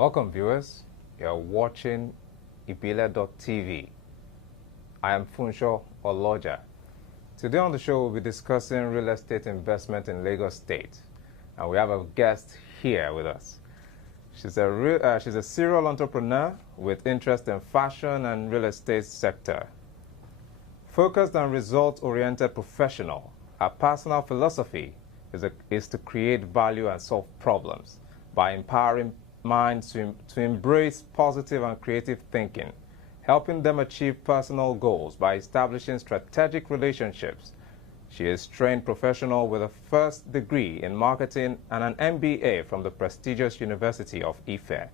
Welcome viewers, you're watching Ibile.tv. I am Funsho Oloja. Today on the show we'll be discussing real estate investment in Lagos State. And we have a guest here with us. She's a serial entrepreneur with interest in fashion and real estate sector. Focused and result-oriented professional, her personal philosophy is to create value and solve problems by empowering minds to embrace positive and creative thinking, helping them achieve personal goals by establishing strategic relationships. She is a trained professional with a first degree in marketing and an MBA from the prestigious University of Ife.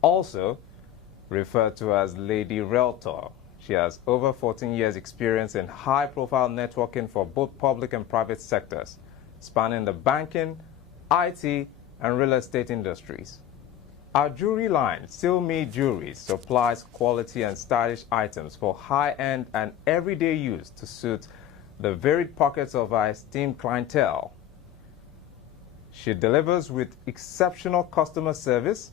Also referred to as Lady Realtor, she has over 14 years experience in high-profile networking for both public and private sectors, spanning the banking, IT, and real estate industries. Our jewelry line, Still Me Jewelry, supplies quality and stylish items for high-end and everyday use to suit the varied pockets of our esteemed clientele. She delivers with exceptional customer service.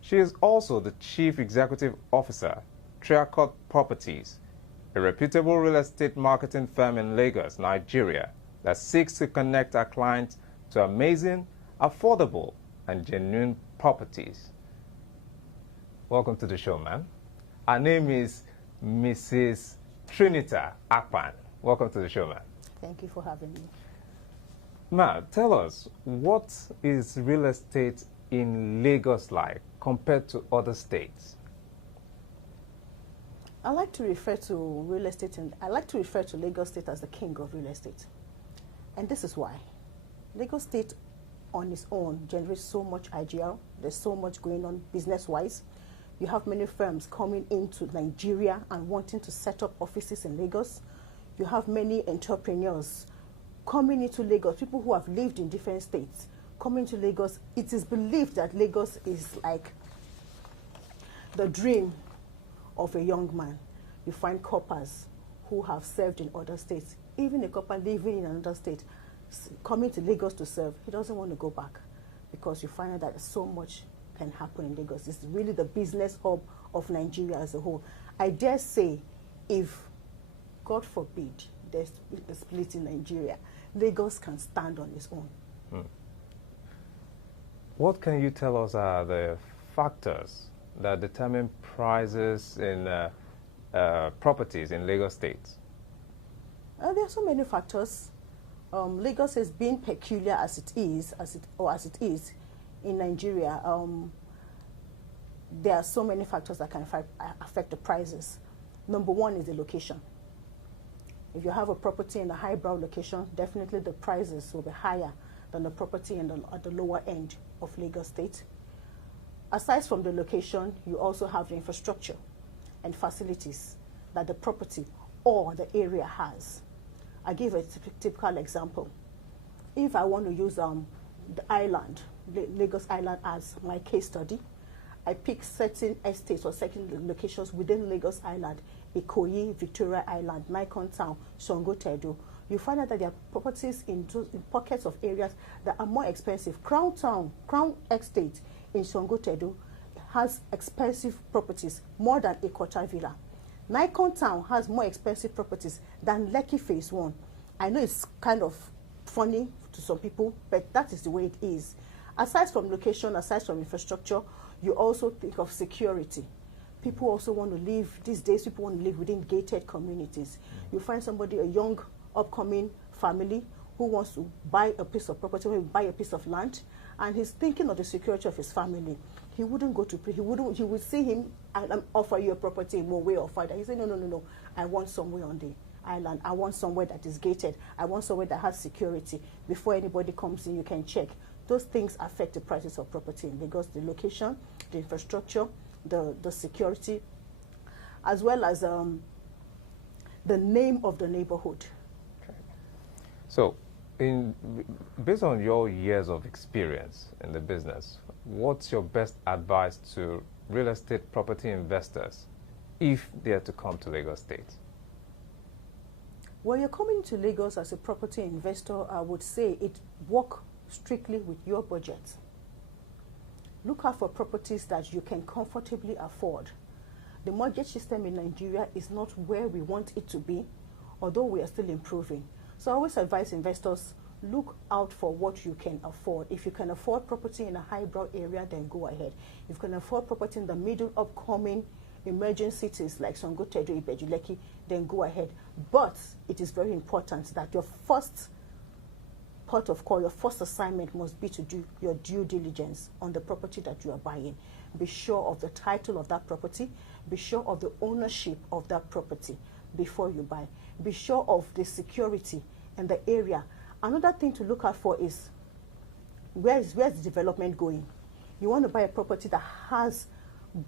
She is also the Chief Executive Officer, Triacot Properties, a reputable real estate marketing firm in Lagos, Nigeria, that seeks to connect our clients to amazing, affordable, and genuine properties. Welcome to the show, ma'am. Her name is Mrs. Trinita Akpan. Welcome to the show, ma'am. Thank you for having me. Ma'am, tell us, what is real estate in Lagos like compared to other states? I like to refer to real estate, and I like to refer to Lagos State as the king of real estate. And this is why. Lagos State on its own generates so much IGL. There's so much going on business-wise. You have many firms coming into Nigeria and wanting to set up offices in Lagos. You have many entrepreneurs coming into Lagos, people who have lived in different states, coming to Lagos. It is believed that Lagos is like the dream of a young man. You find coppers who have served in other states. Even a copper living in another state, coming to Lagos to serve, he doesn't want to go back because you find out that so much can happen in Lagos. It's really the business hub of Nigeria as a whole. I dare say, if, God forbid, there's a split in Nigeria, Lagos can stand on its own. What can you tell us are the factors that determine prices in properties in Lagos State? There are so many factors. Lagos has been peculiar as it is in Nigeria. There are so many factors that can affect the prices. Number one is the location. If you have a property in a highbrow location, definitely the prices will be higher than the property at the lower end of Lagos State. Aside from the location, you also have the infrastructure and facilities that the property or the area has. I give a typical example. If I want to use the island, Lagos Island, as my case study, I pick certain estates or certain locations within Lagos Island, Ikoyi, Victoria Island, Nikon Town, Songo Tedo. You find out that there are properties in pockets of areas that are more expensive. Crown Town, Crown Estate in Songo Tedo has expensive properties, more than a quarter villa. Nikon Town has more expensive properties than Lekki Phase 1. I know it's kind of funny to some people, but that is the way it is. Aside from location, aside from infrastructure, you also think of security. People also want to live, these days people want to live within gated communities. You find somebody, a young, upcoming family who wants to buy a piece of property, buy a piece of land, and he's thinking of the security of his family. He wouldn't go to, he would see him and offer you a property in one way or further. He said, no, I want somewhere on the island. I want somewhere that is gated. I want somewhere that has security. Before anybody comes in, you can check. Those things affect the prices of property in Lagos, the location, the infrastructure, the security, as well as the name of the neighborhood. Okay. So, based on your years of experience in the business, what's your best advice to real estate property investors if they are to come to Lagos State? When you're coming to Lagos as a property investor, I would say work strictly with your budget. Look out for properties that you can comfortably afford. The mortgage system in Nigeria is not where we want it to be, although we are still improving. So I always advise investors, look out for what you can afford. If you can afford property in a highbrow area, then go ahead. If you can afford property in the middle upcoming emerging cities like Songotedo, Ibile, then go ahead. But it is very important that your first port of call, your first assignment must be to do your due diligence on the property that you are buying. Be sure of the title of that property. Be sure of the ownership of that property before you buy. Be sure of the security and the area. Another thing to look out for is where's the development going? You want to buy a property that has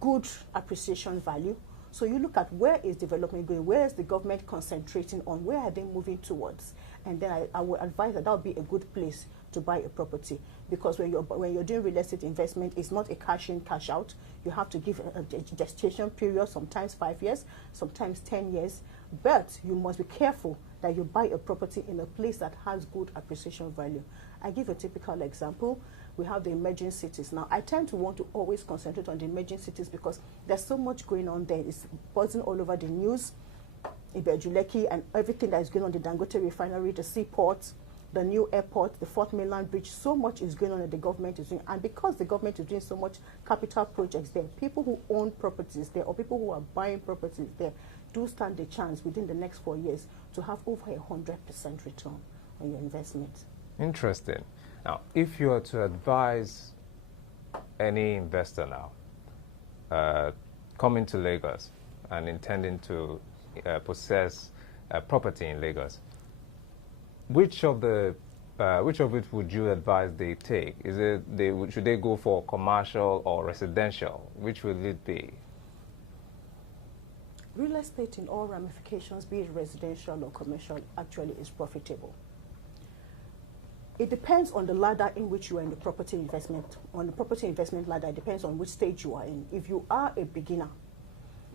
good appreciation value. So you look at where is development going, where is the government concentrating on, where are they moving towards? And then I would advise that would be a good place to buy a property, because when you're doing real estate investment, it's not a cash in, cash out. You have to give a gestation period, sometimes 5 years, sometimes 10 years. But you must be careful that you buy a property in a place that has good appreciation value. I give a typical example. We have the emerging cities. Now, I tend to want to always concentrate on the emerging cities because there's so much going on there. It's buzzing all over the news. Ibile and everything that is going on, the Dangote refinery, the seaport, the new airport, the Fourth Mainland Bridge, so much is going on that the government is doing. And because the government is doing so much capital projects there, people who own properties there or people who are buying properties there do stand a chance within the next 4 years to have over 100% return on your investment. Interesting. Now, if you are to advise any investor now coming to Lagos and intending to possess property in Lagos, which of it would you advise they take? Is it should they go for commercial or residential? Which will it be? Real estate in all ramifications, be it residential or commercial, actually is profitable. It depends on the ladder in which you are in the property investment. On the property investment ladder, it depends on which stage you are in. If you are a beginner,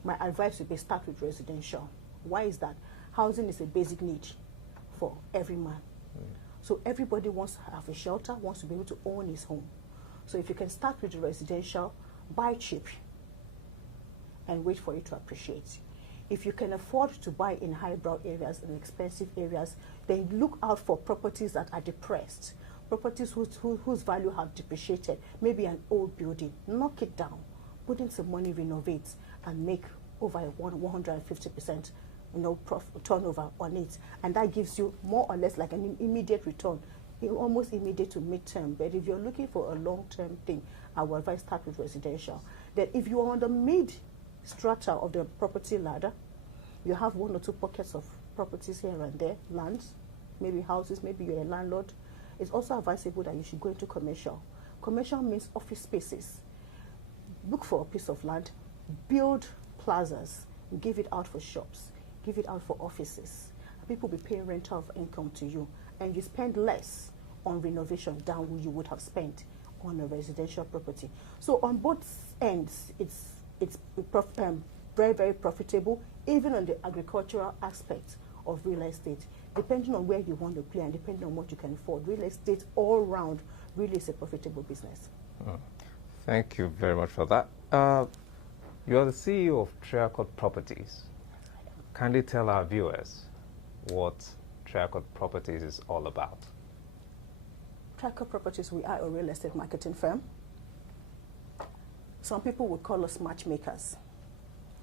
my advice would be start with residential. Why is that? Housing is a basic need for every man. So everybody wants to have a shelter, wants to be able to own his home. So if you can start with the residential, buy cheap and wait for it to appreciate. If you can afford to buy in highbrow areas and expensive areas, then look out for properties that are depressed, properties whose value have depreciated, maybe an old building. Knock it down, put in some money, renovate, and make over 150% turnover on it. And that gives you more or less like an immediate return, almost immediate to midterm. But if you're looking for a long-term thing, I would advise start with residential. Then if you are on the mid strata of the property ladder, you have 1 or 2 pockets of properties here and there, lands, maybe houses, maybe you're a landlord. It's also advisable that you should go into commercial. Commercial means office spaces. Look for a piece of land, build plazas, give it out for shops, give it out for offices. People will be paying rental income to you, and you spend less on renovation than you would have spent on a residential property. So on both ends, it's very, very profitable, even on the agricultural aspect of real estate. Depending on where you want to play and depending on what you can afford, real estate all round really is a profitable business. Thank you very much for that. You are the CEO of Triaccord Properties. Kindly tell our viewers what Triaccord Properties is all about. Triaccord Properties, we are a real estate marketing firm. Some people would call us matchmakers.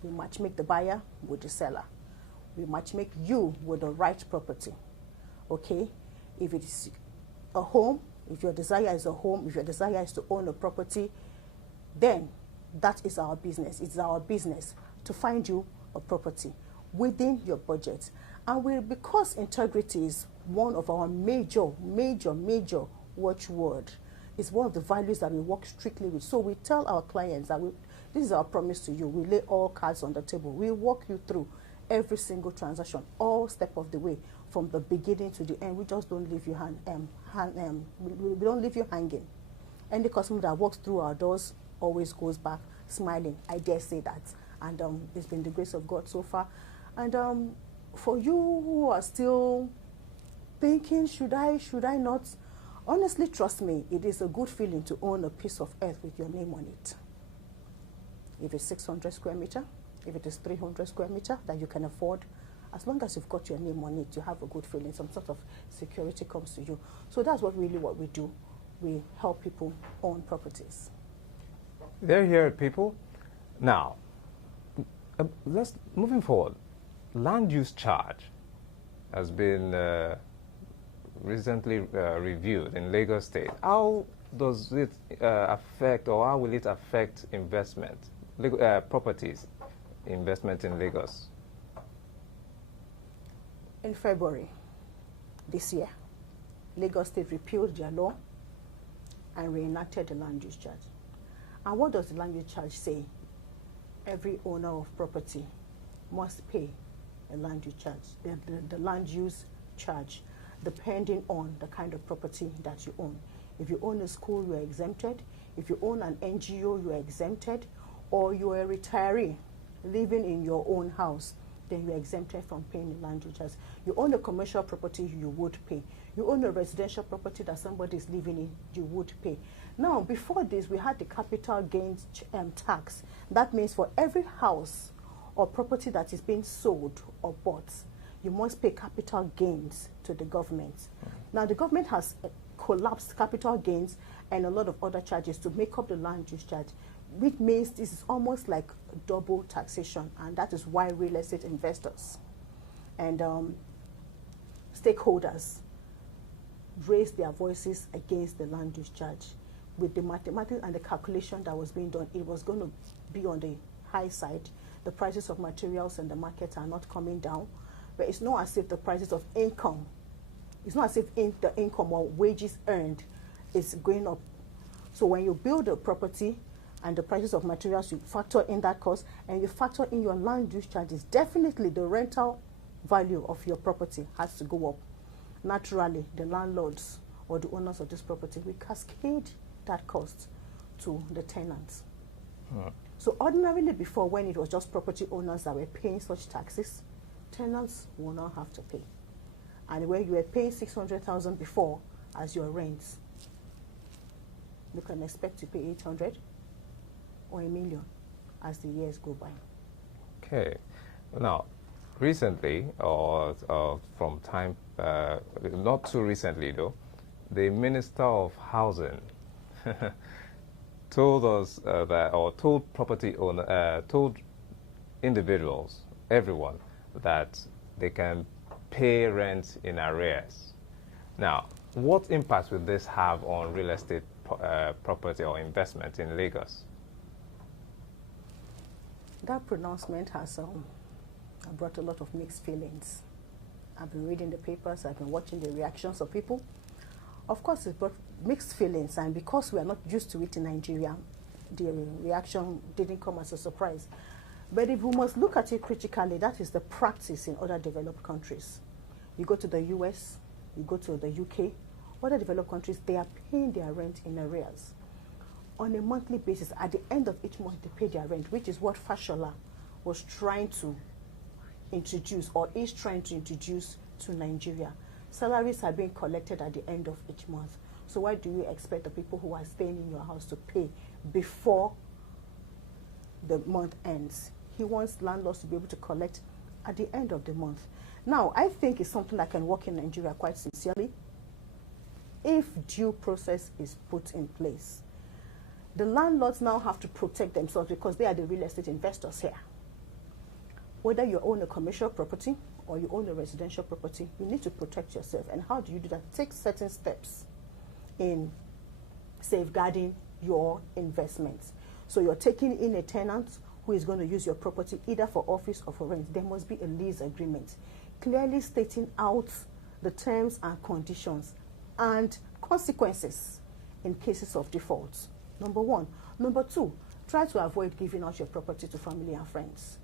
We matchmake the buyer with the seller. We matchmake you with the right property. Okay? If it is a home, if your desire is a home, if your desire is to own a property, then that is our business. It's our business to find you a property within your budget. And because integrity is one of our major watchword, it's one of the values that we work strictly with. So we tell our clients that this is our promise to you. We lay all cards on the table. We walk you through every single transaction, all step of the way, from the beginning to the end. We just don't leave you we don't leave you hanging. Any customer that walks through our doors always goes back smiling. I dare say that. And it's been the grace of God so far. And for you who are still thinking, should I not? Honestly, trust me, it is a good feeling to own a piece of earth with your name on it. If it's 600 square meter, if it is 300 square meter that you can afford, as long as you've got your name on it, you have a good feeling, some sort of security comes to you. So that's what we do. We help people own properties. There you hear it, people. Now, moving forward, land use charge has been recently reviewed in Lagos State. How does it affect, or how will it affect investment, properties, investment in Lagos? In February this year, Lagos State repealed their law and reenacted the land use charge. And what does the land use charge say? Every owner of property must pay a land use charge, the land use charge, depending on the kind of property that you own. If you own a school, you are exempted. If you own an NGO, you are exempted. Or you are a retiree living in your own house, then you are exempted from paying the land use charge. You own a commercial property, you would pay. You own a residential property that somebody is living in, you would pay. Now, before this, we had the capital gains tax. That means for every house or property that is being sold or bought, you must pay capital gains to the government. Now, the government has collapsed capital gains and a lot of other charges to make up the land use charge, which means this is almost like double taxation, and that is why real estate investors and stakeholders raised their voices against the land use charge. With the mathematics and the calculation that was being done, it was going to be on the high side. The prices of materials in the market are not coming down, but it's not as if the prices of income, it's not as if the income or wages earned is going up. So when you build a property and the prices of materials, you factor in that cost, and you factor in your land use charges, definitely the rental value of your property has to go up. Naturally, the landlords or the owners of this property will cascade that cost to the tenants. So ordinarily before, when it was just property owners that were paying such taxes, tenants will not have to pay. And where you were paying 600,000 before as your rent, you can expect to pay 800 or $1 million as the years go by. Okay. Now, recently, or from time, not too recently though, the Minister of Housing told us told property owner, told individuals, everyone, that they can pay rent in arrears. Now, what impact will this have on real estate property or investment in Lagos? That pronouncement has brought a lot of mixed feelings. I've been reading the papers, I've been watching the reactions of people. Of course, it brought mixed feelings, and because we are not used to it in Nigeria, the reaction didn't come as a surprise. But if we must look at it critically, that is the practice in other developed countries. You go to the US, you go to the UK, other developed countries, they are paying their rent in arrears. On a monthly basis, at the end of each month, they pay their rent, which is what Fashola was trying to introduce, or is trying to introduce to Nigeria. Salaries are being collected at the end of each month. So why do you expect the people who are staying in your house to pay before the month ends? He wants landlords to be able to collect at the end of the month. Now, I think it's something that can work in Nigeria quite sincerely if due process is put in place. The landlords now have to protect themselves because they are the real estate investors here. Whether you own a commercial property or you own a residential property, you need to protect yourself. And how do you do that? Take certain steps in safeguarding your investments. So you're taking in a tenant who is going to use your property either for office or for rent. There must be a lease agreement, clearly stating out the terms and conditions and consequences in cases of default. Number one. Number two, try to avoid giving out your property to family and friends,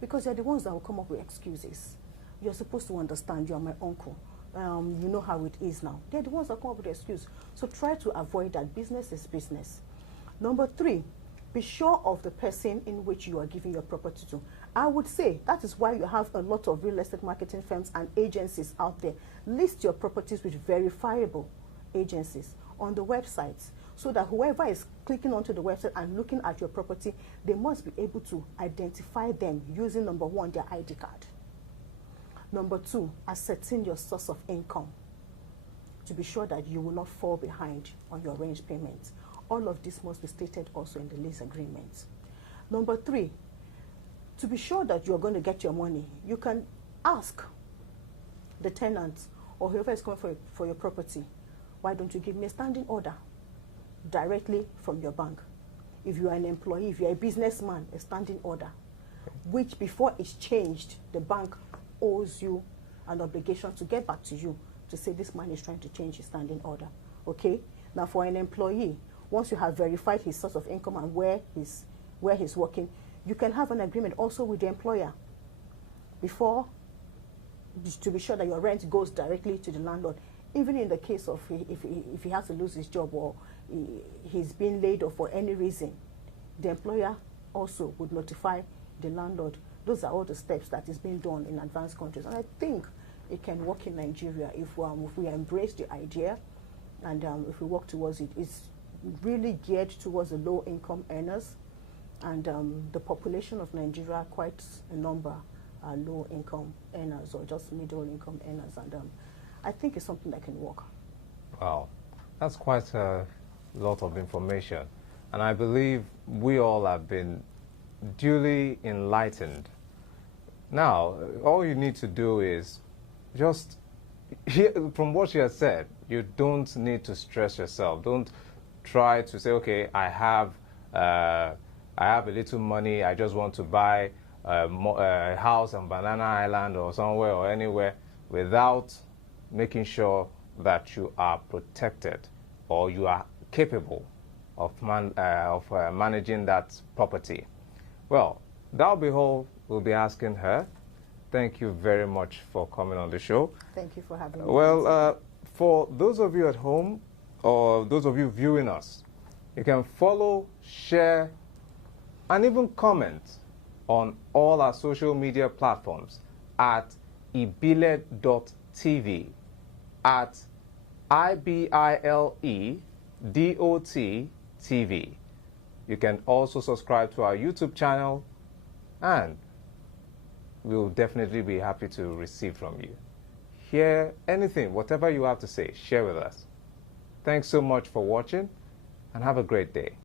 because they're the ones that will come up with excuses. You're supposed to understand, you're my uncle. You know how it is now. They're the ones that come up with the excuse. So try to avoid that. Business is business. Number three, be sure of the person in which you are giving your property to. I would say that is why you have a lot of real estate marketing firms and agencies out there. List your properties with verifiable agencies, on the websites, so that whoever is clicking onto the website and looking at your property, they must be able to identify them using, number one, their ID card. Number two, ascertain your source of income to be sure that you will not fall behind on your rent payments. All of this must be stated also in the lease agreement. Number three, to be sure that you're going to get your money, you can ask the tenant or whoever is coming for your property, why don't you give me a standing order directly from your bank? If you are an employee, if you're a businessman, a standing order, which before it's changed, the bank owes you an obligation to get back to you to say this man is trying to change his standing order. Okay? Now for an employee, once you have verified his source of income and where he's working, you can have an agreement also with the employer before, to be sure that your rent goes directly to the landlord. Even in the case of if he has to lose his job or he's been laid off for any reason, the employer also would notify the landlord. Those are all the steps that is being done in advanced countries. And I think it can work in Nigeria if we embrace the idea and if we work towards it. It's really geared towards the low-income earners, and the population of Nigeria, quite a number, are low-income earners or just middle-income earners, and I think it's something that can work. Wow, that's quite a lot of information, and I believe we all have been duly enlightened. Now, all you need to do is just, from what you have said, you don't need to stress yourself. Don't try to say, okay, I have a little money, I just want to buy a house on Banana Island or somewhere or anywhere, without making sure that you are protected or you are capable of managing that property. Well, that'll be all we'll be asking her. Thank you very much for coming on the show. Thank you for having me. Well, for those of you at home or those of you viewing us, you can follow, share, and even comment on all our social media platforms at ibile.tv, at IBILE.TV. You can also subscribe to our YouTube channel, and we'll definitely be happy to receive from you. Hear anything, whatever you have to say, share with us. Thanks so much for watching, and have a great day.